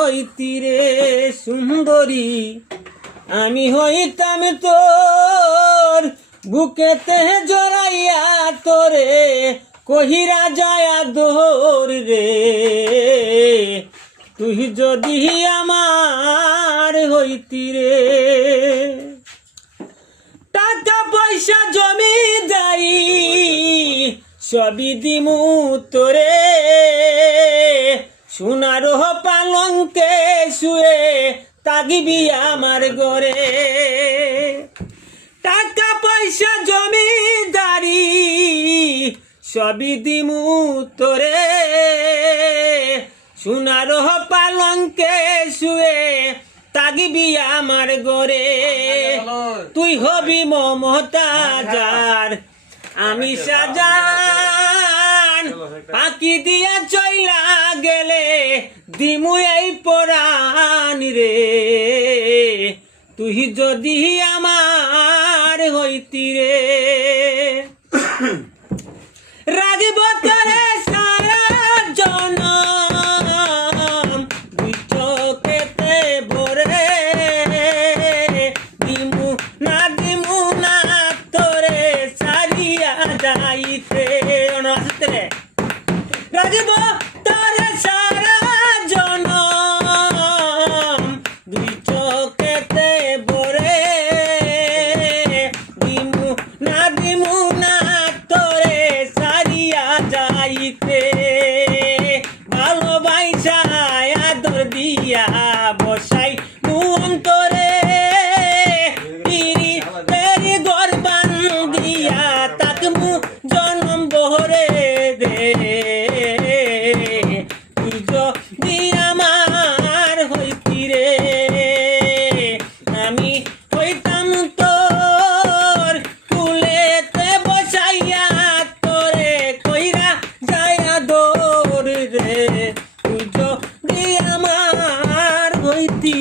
হইতি রে সুন্দরী, আমি হইতাম তোর বুকেতে জড়াইয়া তোরে কহিরা যায় দোর রে। তুই যদি আমার হইতি রে, টাকা পয়সা জমিদারি সবই দিমু তোরে, সোনার পালঙ্কে শুয়ে তাগিবি আমার ঘরে। টাকা পয়সা জমিদারি সবই দিমু তোরে, সোনার পালঙ্কে শুয়ে তাগিবি আমার ঘরে। তুই হবি মমতাজার আমি সাজান, পাখি দিয়া চইলা গেলে দিমু এই পরাণ রে। তুই যদি আমার হইতি রে, রাগব তোরে সারা জনম দুই চোখেতে ভরে, দিমু না তোরে সারিয়া যাইতে। রাগব তোরে সারা জনম দুই চোখেতে ভরে, দিমু না তোরে সারিয়া যাইতে। ভালোবাসা আদর দিয়া বসাই অন্তরে, তেরি গরবান দিয়া তাকমু জনম বহরে রে। তুই যদি আমার হইতি রে, আমি হইতাম তোর কুলেতে বসাইয়া তোরে কইরা যায়া দোর রে। তুই যদি আমার হইতি